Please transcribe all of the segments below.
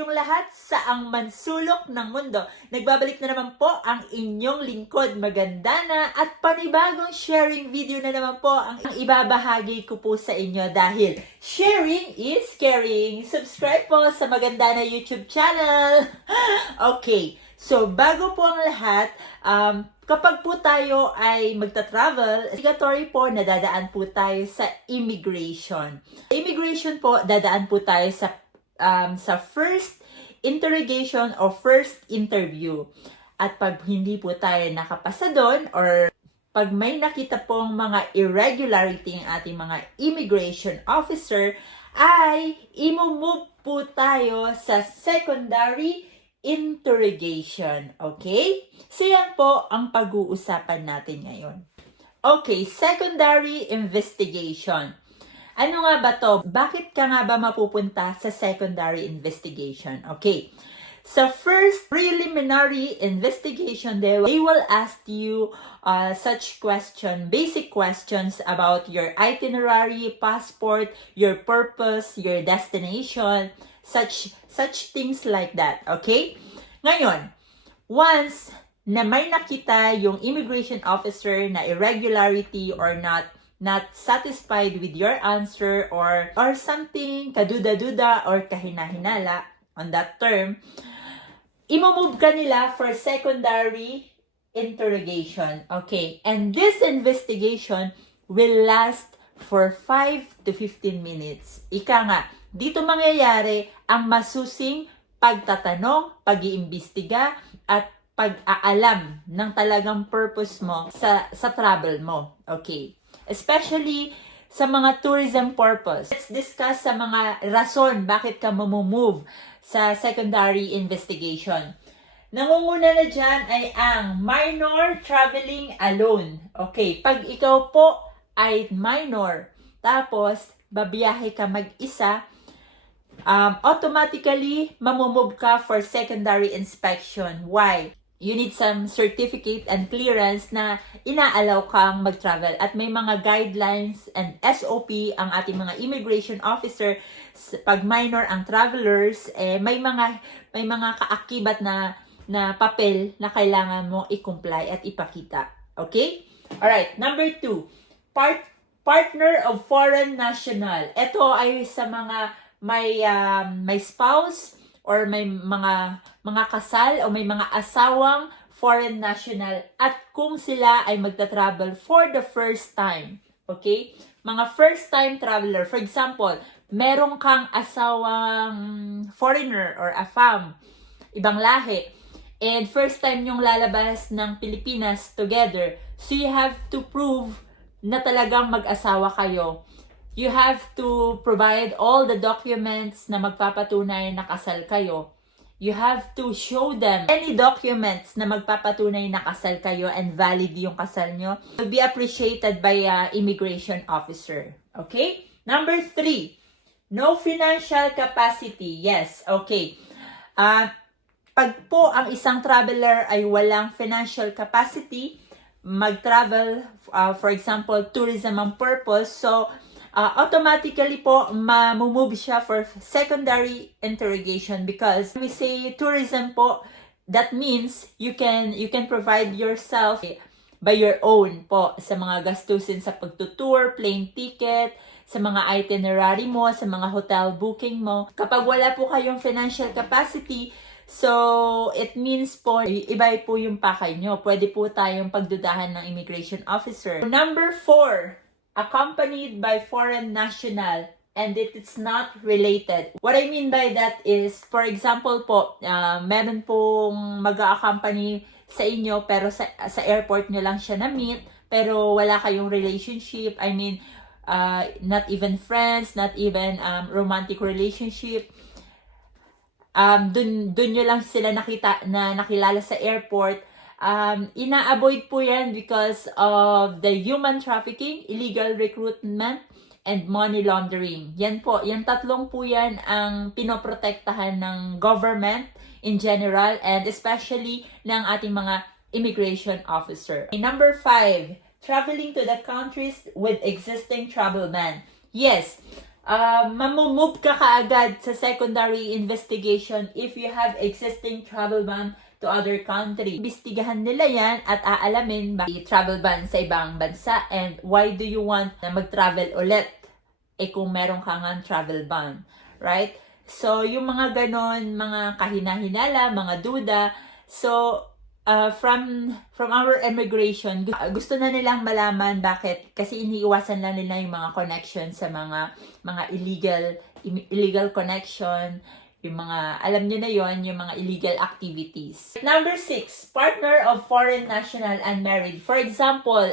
kayong lahat sa ang mansulok ng mundo. Nagbabalik na naman po ang inyong lingkod, maganda na at panibagong sharing video na naman po ang ibabahagi ko po sa inyo dahil sharing is caring. Subscribe po sa maganda na YouTube channel. Okay, so bago po ang lahat, kapag po tayo ay magta-travel, obligatory po na dadaan po tayo sa immigration. Immigration po, dadaan po tayo sa first interrogation or first interview. At pag hindi po tayo nakapasa doon or pag may nakita pong mga irregularity ng ating mga immigration officer, ay imumove po tayo sa secondary interrogation. Okay? So yan po ang pag-uusapan natin ngayon. Okay, secondary investigation. Ano nga ba to? Bakit ka nga ba mapupunta sa secondary investigation? Okay. So first preliminary investigation, they will ask you such basic questions about your itinerary, passport, your purpose, your destination, such things like that. Okay? Ngayon, once na may nakita yung immigration officer na irregularity or not satisfied with your answer or something kaduda-duda or kahina-hinala on that term, imomove ka nila for secondary interrogation. Okay, and this investigation will last for 5 to 15 minutes. Ika nga, dito mangyayari ang masusing pagtatanong, pag-iimbestiga at pag-aalam ng talagang purpose mo sa travel mo. Okay. Especially sa mga tourism purpose. Let's discuss sa mga rason bakit ka mamumove sa secondary investigation. Nangunguna na dyan ay ang minor traveling alone. Okay, pag ikaw po ay minor, tapos babiyahe ka mag-isa, automatically mamumove ka for secondary inspection. Why? You need some certificate and clearance na inaalaw kang mag-travel. At may mga guidelines and SOP ang ating mga immigration officer. Pag minor ang travelers, may mga kaakibat na papel na kailangan mo i-comply at ipakita. Okay? Alright, number 2. Partner of foreign national. Ito ay sa mga may spouse or may mga kasal o may mga asawang foreign national at kung sila ay magta-travel for the first time. Okay? Mga first time traveler. For example, meron kang asawang foreigner or AFAM, ibang lahi, and first time yung lalabas ng Pilipinas together. So you have to prove na talagang mag-asawa kayo. You have to provide all the documents na magpapatunay na kasal kayo. You have to show them any documents na magpapatunay na kasal kayo and valid yung kasal nyo. Will be appreciated by immigration officer. Okay? Number 3, no financial capacity. Yes, okay. Pag po ang isang traveler ay walang financial capacity, mag-travel, for example, tourism ang purpose, so automatically po mamumove siya for secondary interrogation because we say tourism po, that means you can provide yourself by your own po sa mga gastusin sa pagtutour, plane ticket, sa mga itinerary mo, sa mga hotel booking mo. Kapag wala po kayong financial capacity, so it means po iba po yung pakay nyo. Pwede po tayong pagdudahan ng immigration officer. Number 4, accompanied by foreign national and it's not related. What I mean by that is, for example po, meron pong mag-a-accompany sa inyo pero sa airport nyo lang siya na-meet pero wala kayong relationship. I mean, not even friends, not even romantic relationship. Dun nyo lang sila nakilala sa airport. Ina-avoid po yan because of the human trafficking, illegal recruitment, and money laundering. Yan po, yan tatlong po yan ang pinoprotektahan ng government in general and especially ng ating mga immigration officer. Number 5, traveling to the countries with existing travel ban. Yes, mamumove ka kaagad sa secondary investigation if you have existing travel ban to other country. Imbestigahan nila yan at aalamin bakit travel ban sa ibang bansa and why do you want na mag-travel ulit kung meron ka nga travel ban, right? So, yung mga ganon, mga kahina-hinala, mga duda, so, from our immigration, gusto na nilang malaman bakit, kasi iniiwasan lang nila yung mga connection sa mga illegal connection, yung mga, alam niyo na yon, yung mga illegal activities. Number 6, partner of foreign national unmarried. For example,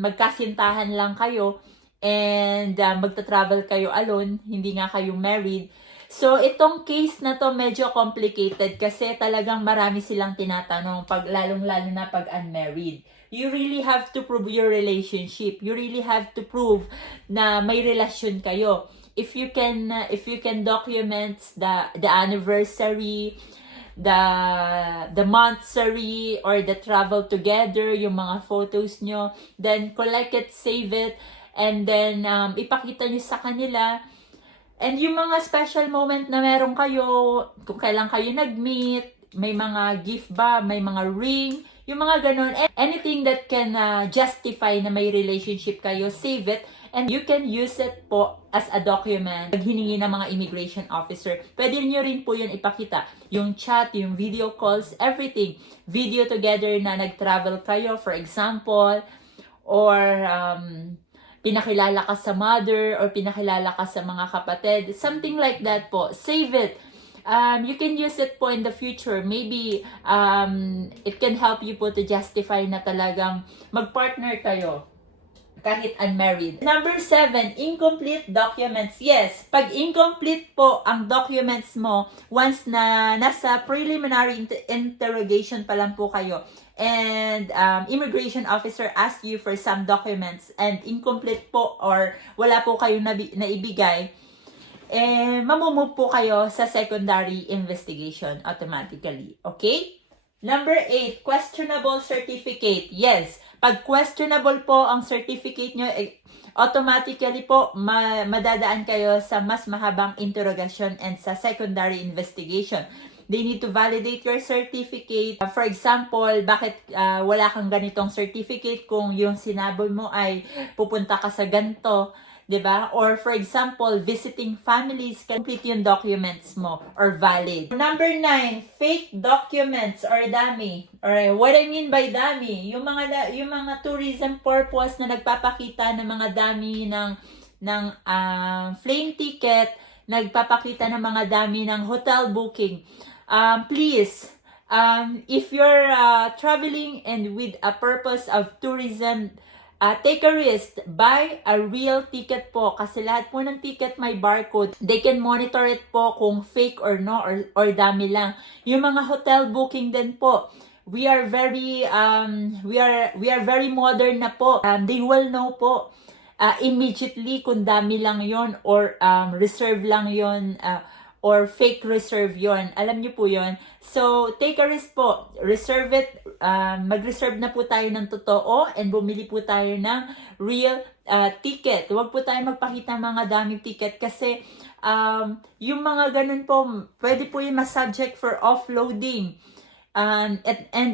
magkasintahan lang kayo and magta-travel kayo alone, hindi nga kayo married. So, itong case na to medyo complicated kasi talagang marami silang tinatanong lalong-lalo na pag unmarried. You really have to prove your relationship. You really have to prove na may relasyon kayo. If you can document the anniversary, the monthsary, or the travel together, yung mga photos nyo, then collect it, save it, and then ipakita nyo sa kanila. And yung mga special moment na meron kayo, kung kailan kayo nag-meet, may mga gift ba, may mga ring, yung mga ganun, anything that can justify na may relationship kayo, save it, and you can use it po as a document. Pag hiningi ng mga immigration officer, pwede nyo rin po yun ipakita. Yung chat, yung video calls, everything. Video together na nag-travel kayo, for example, or pinakilala ka sa mother, or pinakilala ka sa mga kapatid, something like that po. Save it. You can use it po in the future. Maybe it can help you po to justify na talagang mag-partner kayo kahit unmarried. Number 7, incomplete documents. Yes, pag incomplete po ang documents mo, once na nasa preliminary interrogation pa lang po kayo, and immigration officer asks you for some documents, and incomplete po or wala po kayo naibigay, mamumove po kayo sa secondary investigation automatically. Okay? Number 8, questionable certificate. Yes, pag questionable po ang certificate nyo, automatically po madadaan kayo sa mas mahabang interrogation and sa secondary investigation. They need to validate your certificate. For example, bakit wala kang ganitong certificate kung yung sinabi mo ay pupunta ka sa ganito, 'di ba? Or for example, visiting families, complete yung documents mo or valid. Number 9, fake documents or dummy. Or what I mean by dummy, yung mga tourism purpose na nagpapakita ng mga dummy ng plane ticket, nagpapakita ng mga dummy ng hotel booking. Please, if you're traveling and with a purpose of tourism, take a risk, buy a real ticket po kasi lahat po ng ticket may barcode. They can monitor it po kung fake or no or dami lang. Yung mga hotel booking din po, we are very modern na po. They will know po immediately kung dami lang yon or reserve lang yon or fake reserve yon. Alam niyo po yon. So, take a risk po. Reserve it. Mag-reserve na po tayo ng totoo and bumili po tayo ng real ticket. Huwag po tayo magpakita mga daming ticket kasi yung mga ganun po, pwede po yung ma-subject for offloading. And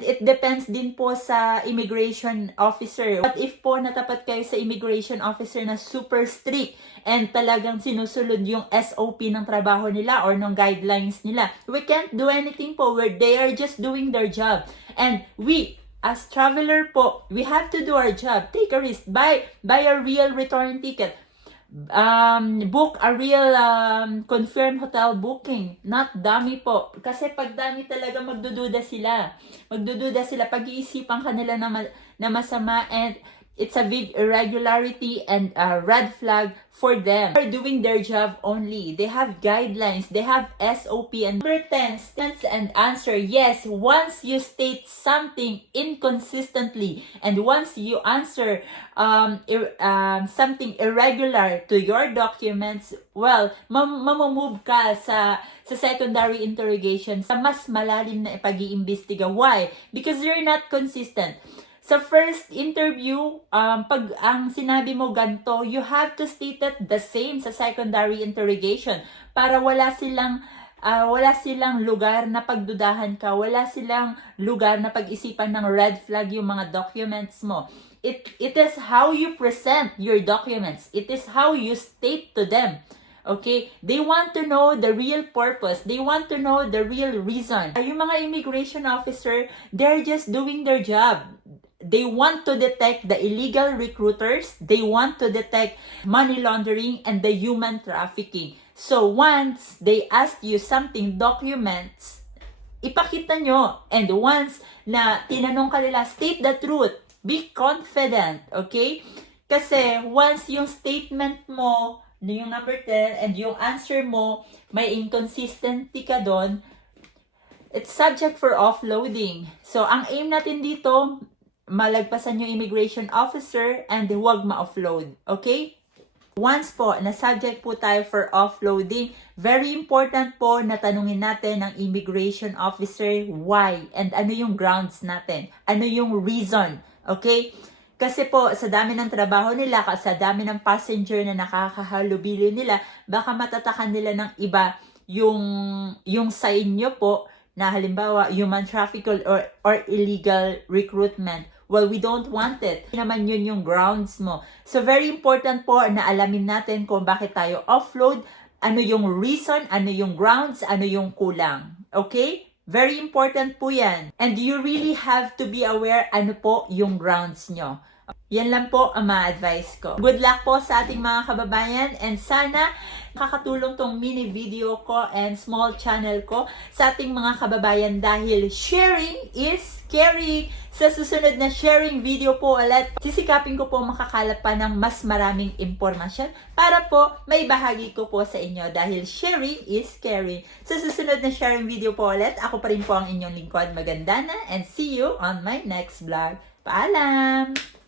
it depends din po sa immigration officer. But if po natapat kayo sa immigration officer na super strict and talagang sinusunod yung SOP ng trabaho nila or ng guidelines nila, we can't do anything po where they are just doing their job. And we, as traveler po, we have to do our job. Take a risk. Buy a real return ticket. Book a real confirmed hotel booking, not dummy po. Kasi pag dummy talaga magdududa sila. Pag-iisipan kanila na masama and it's a big irregularity and a red flag for them. They're doing their job only. They have guidelines. They have SOP. And number 10, stance and answer. Yes, once you state something inconsistently and once you answer something irregular to your documents, well, mamumove ka sa secondary interrogation sa mas malalim na pag-iimbestiga. Why? Because you're not consistent. Sa first interview, pag ang sinabi mo ganto, you have to state it the same sa secondary interrogation para wala silang lugar na pagdudahan ka, wala silang lugar na pag-isipan ng red flag yung mga documents mo. It is how you present your documents. It is how you state to them. Okay? They want to know the real purpose. They want to know the real reason. Yung mga immigration officer, they're just doing their job. They want to detect the illegal recruiters. They want to detect money laundering and the human trafficking. So once they ask you something, documents, ipakita nyo. And once na tinanong ka nila, state the truth. Be confident. Okay? Kasi once yung statement mo, yung number 10, and yung answer mo, may inconsistency ka doon, it's subject for offloading. So, ang aim natin dito, malagpasan yung immigration officer and huwag ma-offload. Okay? Once po, na-subject po tayo for offloading, very important po na tanungin natin ng immigration officer why and ano yung grounds natin. Ano yung reason. Okay? Kasi po, sa dami ng trabaho nila, sa dami ng passenger na nakakahalubili nila, baka matatakan nila ng iba yung sa inyo po na halimbawa human trafficking or illegal recruitment. Well, we don't want it. Hindi naman yun yung grounds mo. So, very important po na alamin natin kung bakit tayo offload, ano yung reason, ano yung grounds, ano yung kulang. Okay? Very important po yan. And you really have to be aware ano po yung grounds nyo. Yan lang po ang ma-advise ko. Good luck po sa ating mga kababayan and sana nakakatulong tong mini video ko and small channel ko sa ating mga kababayan dahil sharing is caring. Sa susunod na sharing video po ulit, sisikapin ko po makakalap pa ng mas maraming impormasyon para po may bahagi ko po sa inyo dahil sharing is caring. Sa susunod na sharing video po ulit, ako pa rin po ang inyong lingkod Magandana and see you on my next vlog. Paalam!